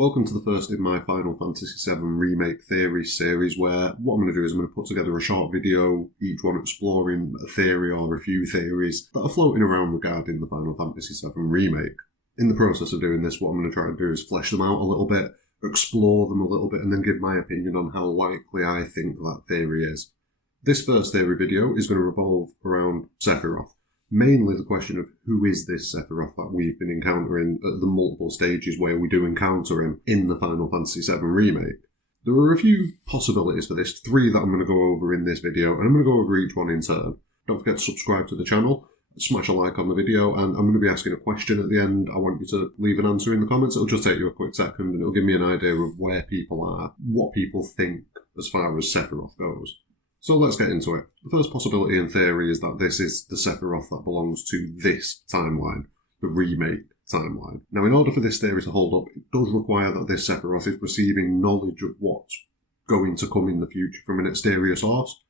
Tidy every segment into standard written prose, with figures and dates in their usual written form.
Welcome to the first in my Final Fantasy VII Remake theory series, where what I'm going to do is I'm going to put together a short video, each one exploring a theory or a few theories that are floating around regarding the Final Fantasy VII Remake. In the process of doing this, what I'm going to try to do is flesh them out a little bit, explore them a little bit, and then give my opinion on how likely I think that theory is. This first theory video is going to revolve around Sephiroth. Mainly the question of who is this Sephiroth that we've been encountering at the multiple stages where we do encounter him in the Final Fantasy VII Remake. There are a few possibilities for this, 3 that I'm going to go over in this video, and I'm going to go over each one in turn. Don't forget to subscribe to the channel, smash a like on the video, and I'm going to be asking a question at the end. I want you to leave an answer in the comments. It'll just take you a quick second, and it'll give me an idea of where people are, what people think as far as Sephiroth goes. So let's get into it. The first possibility in theory is that this is the Sephiroth that belongs to this timeline, the remake timeline. Now, in order for this theory to hold up, it does require that this Sephiroth is receiving knowledge of what's going to come in the future from an exterior source.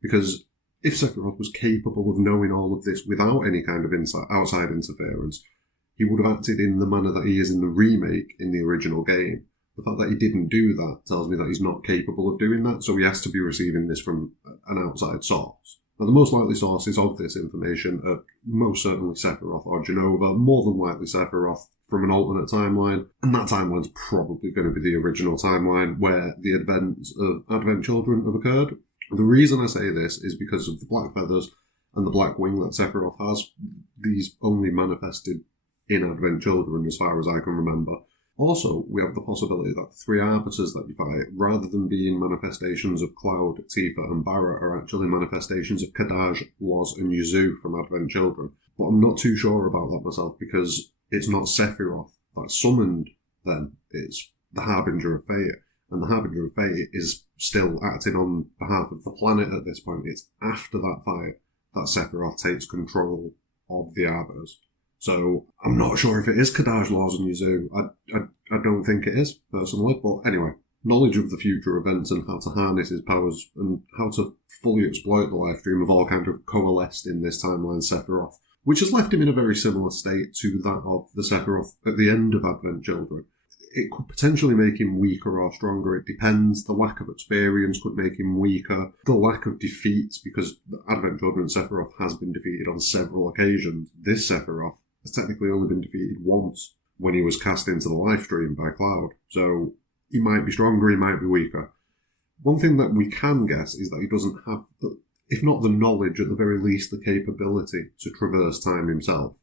Because if Sephiroth was capable of knowing all of this without any kind of outside interference, he would have acted in the manner that he is in the remake in the original game. The fact that he didn't do that tells me that he's not capable of doing that, so he has to be receiving this from an outside source. Now, the most likely sources of this information are most certainly Sephiroth or Jenova, more than likely Sephiroth from an alternate timeline, and that timeline's probably going to be the original timeline where the events of Advent Children have occurred. The reason I say this is because of the black feathers and the black wing that Sephiroth has. These only manifested in Advent Children as far as I can remember. Also, we have the possibility that the 3 arbiters that you fight, rather than being manifestations of Cloud, Tifa and Barret, are actually manifestations of Kadaj, Loz and Yuzu from Advent Children. But I'm not too sure about that myself, because it's not Sephiroth that summoned them, it's the Harbinger of Fate. And the Harbinger of Fate is still acting on behalf of the planet at this point. It's after that fight that Sephiroth takes control of the arbiters. So I'm not sure if it is Kadaj, Loz and Yuzu. I don't think it is, personally. But anyway, knowledge of the future events and how to harness his powers and how to fully exploit the live stream have all kind of coalesced in this timeline Sephiroth, which has left him in a very similar state to that of the Sephiroth at the end of Advent Children. It could potentially make him weaker or stronger, it depends. The lack of experience could make him weaker. The lack of defeats, because Advent Children Sephiroth has been defeated on several occasions. This Sephiroth has technically only been defeated once when he was cast into the live stream by Cloud. So he might be stronger, he might be weaker. One thing that we can guess is that he doesn't have, if not the knowledge, at the very least the capability to traverse time himself.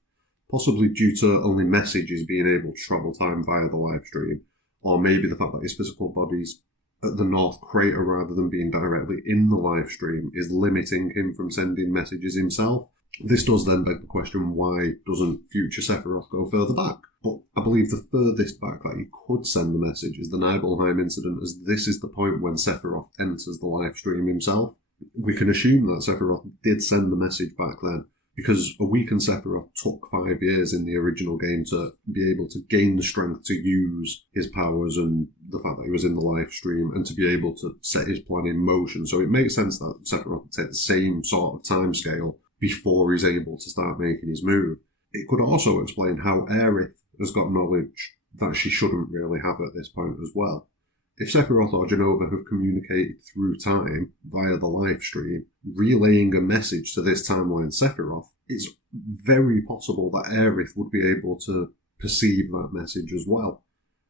Possibly due to only messages being able to travel time via the live stream, or maybe the fact that his physical body's at the North Crater rather than being directly in the live stream is limiting him from sending messages himself. This does then beg the question, why doesn't future Sephiroth go further back? But I believe the furthest back that he could send the message is the Nibelheim incident, as this is the point when Sephiroth enters the live stream himself. We can assume that Sephiroth did send the message back then, because a weakened Sephiroth took 5 years in the original game to be able to gain the strength to use his powers and the fact that he was in the live stream and to be able to set his plan in motion. So it makes sense that Sephiroth would take the same sort of timescale before he's able to start making his move. It could also explain how Aerith has got knowledge that she shouldn't really have at this point as well. If Sephiroth or Jenova have communicated through time via the live stream, relaying a message to this timeline Sephiroth, it's very possible that Aerith would be able to perceive that message as well.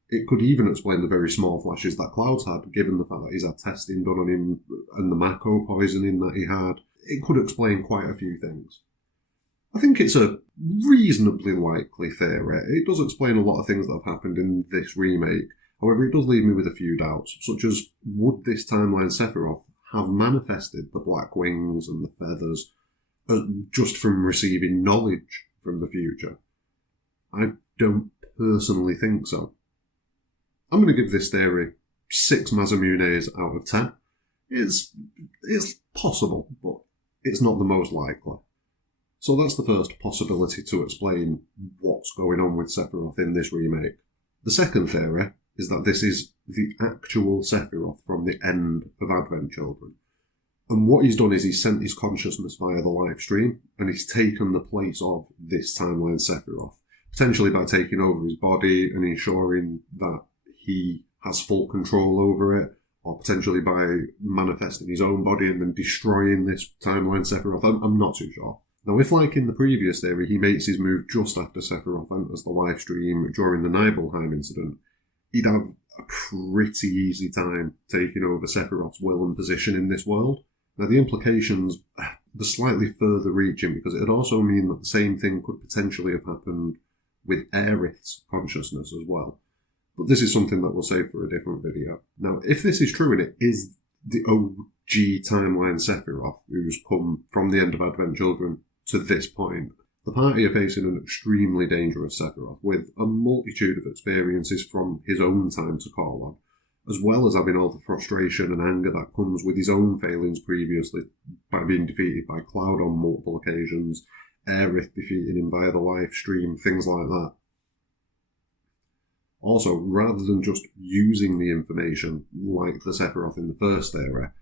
It could even explain the very small flashes that Cloud's had, given the fact that he's had testing done on him and the Mako poisoning that he had. It could explain quite a few things. I think it's a reasonably likely theory. It does explain a lot of things that have happened in this remake. However, it does leave me with a few doubts, such as, would this timeline Sephiroth have manifested the black wings and the feathers just from receiving knowledge from the future? I don't personally think so. I'm going to give this theory 6 Masamunes out of 10. It's possible, but it's not the most likely. So that's the first possibility to explain what's going on with Sephiroth in this remake. The second theory is that this is the actual Sephiroth from the end of Advent Children. And what he's done is he's sent his consciousness via the live stream, and he's taken the place of this timeline Sephiroth, potentially by taking over his body and ensuring that he has full control over it, or potentially by manifesting his own body and then destroying this timeline Sephiroth. I'm not too sure. Now, if like in the previous theory, he makes his move just after Sephiroth enters the live stream during the Nibelheim incident, he'd have a pretty easy time taking over Sephiroth's will and position in this world. Now, the implications are slightly further reaching, because it'd also mean that the same thing could potentially have happened with Aerith's consciousness as well. But this is something that we'll save for a different video. Now, if this is true and it is the OG timeline Sephiroth who's come from the end of Advent Children to this point, the party are facing an extremely dangerous Sephiroth with a multitude of experiences from his own time to call on, as well as having all the frustration and anger that comes with his own failings previously by being defeated by Cloud on multiple occasions, Aerith defeating him via the live stream, things like that. Also, rather than just using the information like the Sephiroth in the first era,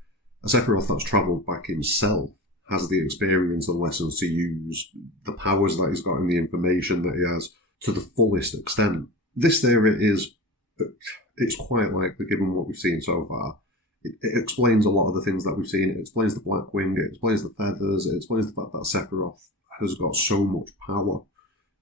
a Sephiroth that's travelled back himself has the experience and lessons to use the powers that he's got and the information that he has to the fullest extent. This theory it's quite likely, given what we've seen so far. It explains a lot of the things that we've seen. It explains the Blackwing, it explains the feathers, it explains the fact that Sephiroth has got so much power,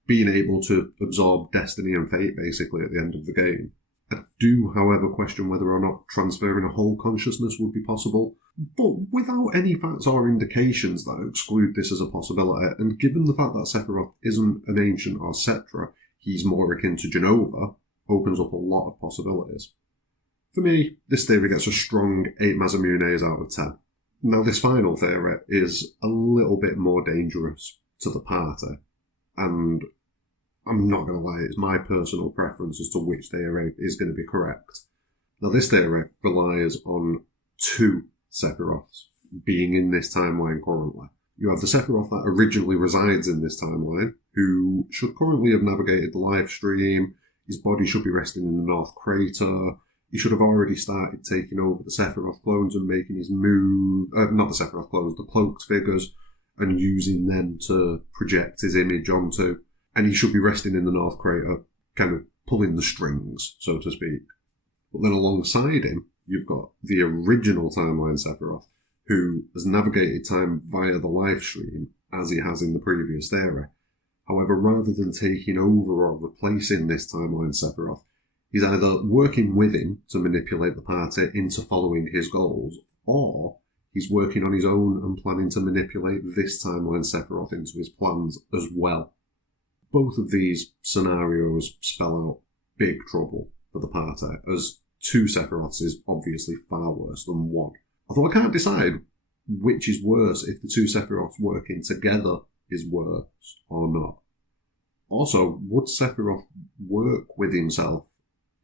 being able to absorb destiny and fate basically at the end of the game. I do, however, question whether or not transferring a whole consciousness would be possible, but without any facts or indications that exclude this as a possibility, and given the fact that Sephiroth isn't an ancient or Cetra, he's more akin to Jenova, opens up a lot of possibilities. For me, this theory gets a strong 8 Masamunes out of 10. Now, this final theory is a little bit more dangerous to the party, and I'm not going to lie, it's my personal preference as to which theory is going to be correct. Now, this theory relies on 2 Sephiroths being in this timeline currently. You have the Sephiroth that originally resides in this timeline, who should currently have navigated the live stream. His body should be resting in the North Crater. He should have already started taking over the Sephiroth clones and making his move, not the Sephiroth clones, the cloaked figures, and using them to project his image onto. And he should be resting in the North Crater, kind of pulling the strings, so to speak. But then alongside him, you've got the original timeline Sephiroth, who has navigated time via the live stream, as he has in the previous theory. However, rather than taking over or replacing this timeline Sephiroth, he's either working with him to manipulate the party into following his goals, or he's working on his own and planning to manipulate this timeline Sephiroth into his plans as well. Both of these scenarios spell out big trouble for the party, as 2 Sephiroths is obviously far worse than 1. Although I can't decide which is worse, if the 2 Sephiroths working together is worse or not. Also, would Sephiroth work with himself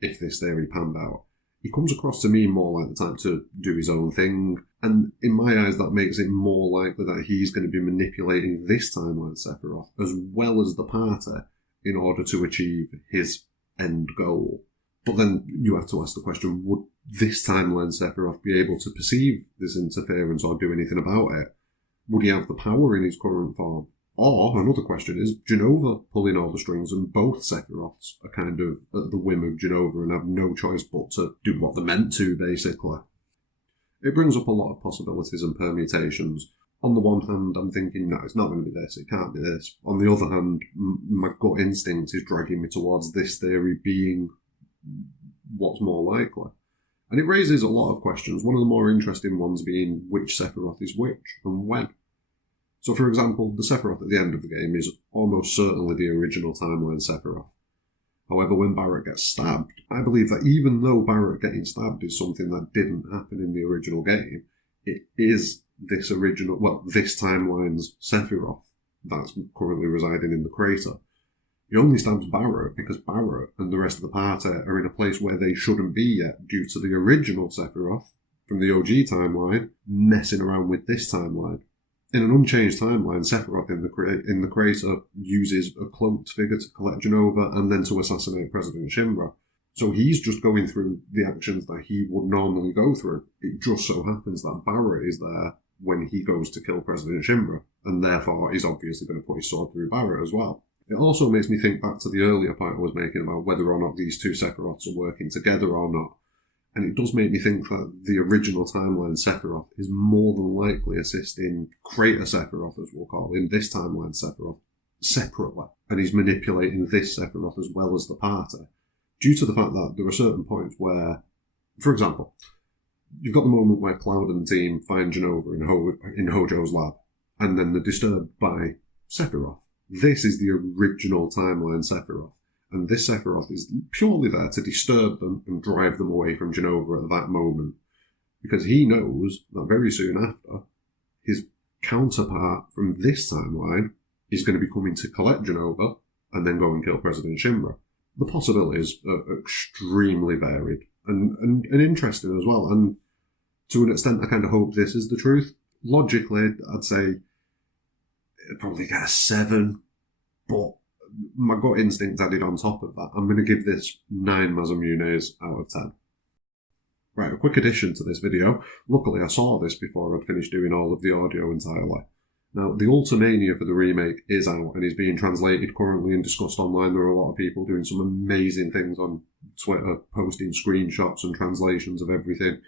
if this theory panned out? He comes across to me more like the type to do his own thing, and in my eyes that makes it more likely that he's going to be manipulating this timeline Sephiroth as well as the party in order to achieve his end goal. But then you have to ask the question, would this timeline Sephiroth be able to perceive this interference or do anything about it? Would he have the power in his current form? Or, another question is, Jenova pulling all the strings and both Sephiroths are kind of at the whim of Jenova and have no choice but to do what they're meant to, basically. It brings up a lot of possibilities and permutations. On the one hand, I'm thinking, no, it's not going to be this, it can't be this. On the other hand, my gut instinct is dragging me towards this theory being what's more likely. And it raises a lot of questions, one of the more interesting ones being which Sephiroth is which and when. So, for example, the Sephiroth at the end of the game is almost certainly the original timeline Sephiroth. However, when Barrett gets stabbed, I believe that even though Barrett getting stabbed is something that didn't happen in the original game, it is this timeline's Sephiroth that's currently residing in the crater. He only stabs Barrett because Barrett and the rest of the party are in a place where they shouldn't be yet due to the original Sephiroth from the OG timeline messing around with this timeline. In an unchanged timeline, Sephiroth in the crater uses a cloaked figure to collect Jenova and then to assassinate President Shinra. So he's just going through the actions that he would normally go through. It just so happens that Barrett is there when he goes to kill President Shinra, and therefore he's obviously going to put his sword through Barrett as well. It also makes me think back to the earlier point I was making about whether or not these two Sephiroths are working together or not. And it does make me think that the original timeline Sephiroth is more than likely assisting Crater Sephiroth, as we'll call him, this timeline Sephiroth, separately. And he's manipulating this Sephiroth as well as the party, due to the fact that there are certain points where, for example, you've got the moment where Cloud and the team find Jenova in Hojo's lab, and then they're disturbed by Sephiroth. This is the original timeline Sephiroth. And this Sephiroth is purely there to disturb them and drive them away from Jenova at that moment. Because he knows that very soon after, his counterpart from this timeline is going to be coming to collect Jenova and then go and kill President Shinra. The possibilities are extremely varied and interesting as well. And to an extent, I kind of hope this is the truth. Logically, I'd say it'd probably get a 7, but my gut instinct added on top of that, I'm going to give this 9 Masamunes out of 10. Right, a quick addition to this video. Luckily, I saw this before I'd finished doing all of the audio entirely. Now, the Mania for the remake is out and is being translated currently and discussed online. There are a lot of people doing some amazing things on Twitter, posting screenshots and translations of everything.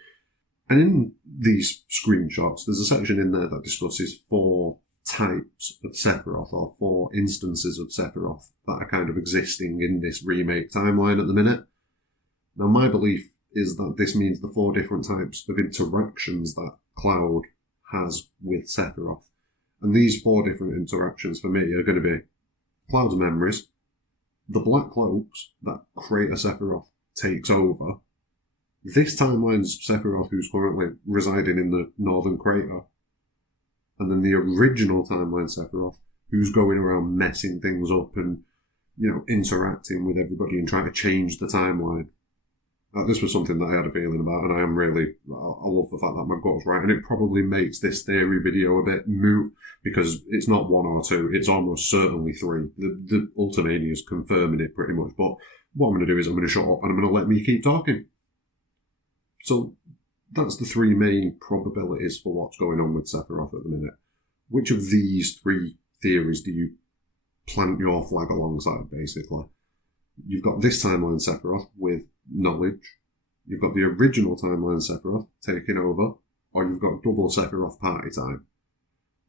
And in these screenshots, there's a section in there that discusses 4 types of Sephiroth, or 4 instances of Sephiroth that are kind of existing in this remake timeline at the minute. Now, my belief is that this means the 4 different types of interactions that Cloud has with Sephiroth. And these 4 different interactions for me are going to be Cloud's memories, the Black Cloaks that Crater Sephiroth takes over, this timeline's Sephiroth who's currently residing in the Northern Crater, and then the original timeline Sephiroth, who's going around messing things up and, interacting with everybody and trying to change the timeline. This was something that I had a feeling about, and I love the fact that my gut's right, and it probably makes this theory video a bit moot, because it's not 1 or 2, it's almost certainly 3. The Ultimania is confirming it pretty much, but what I'm going to do is I'm going to shut up and I'm going to let me keep talking. So, that's the 3 main probabilities for what's going on with Sephiroth at the minute. Which of these 3 theories do you plant your flag alongside, basically? You've got this timeline Sephiroth with knowledge, you've got the original timeline Sephiroth taking over, or you've got double Sephiroth party time.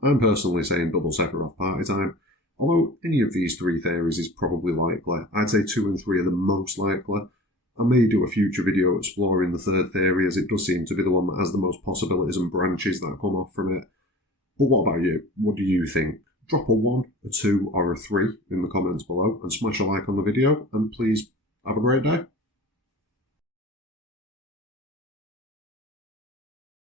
I'm personally saying double Sephiroth party time, although any of these 3 theories is probably likely. I'd say 2 and 3 are the most likely. I may do a future video exploring the 3rd theory, as it does seem to be the one that has the most possibilities and branches that come off from it. But what about you? What do you think? Drop a 1, a 2, or a 3 in the comments below, and smash a like on the video, and please have a great day.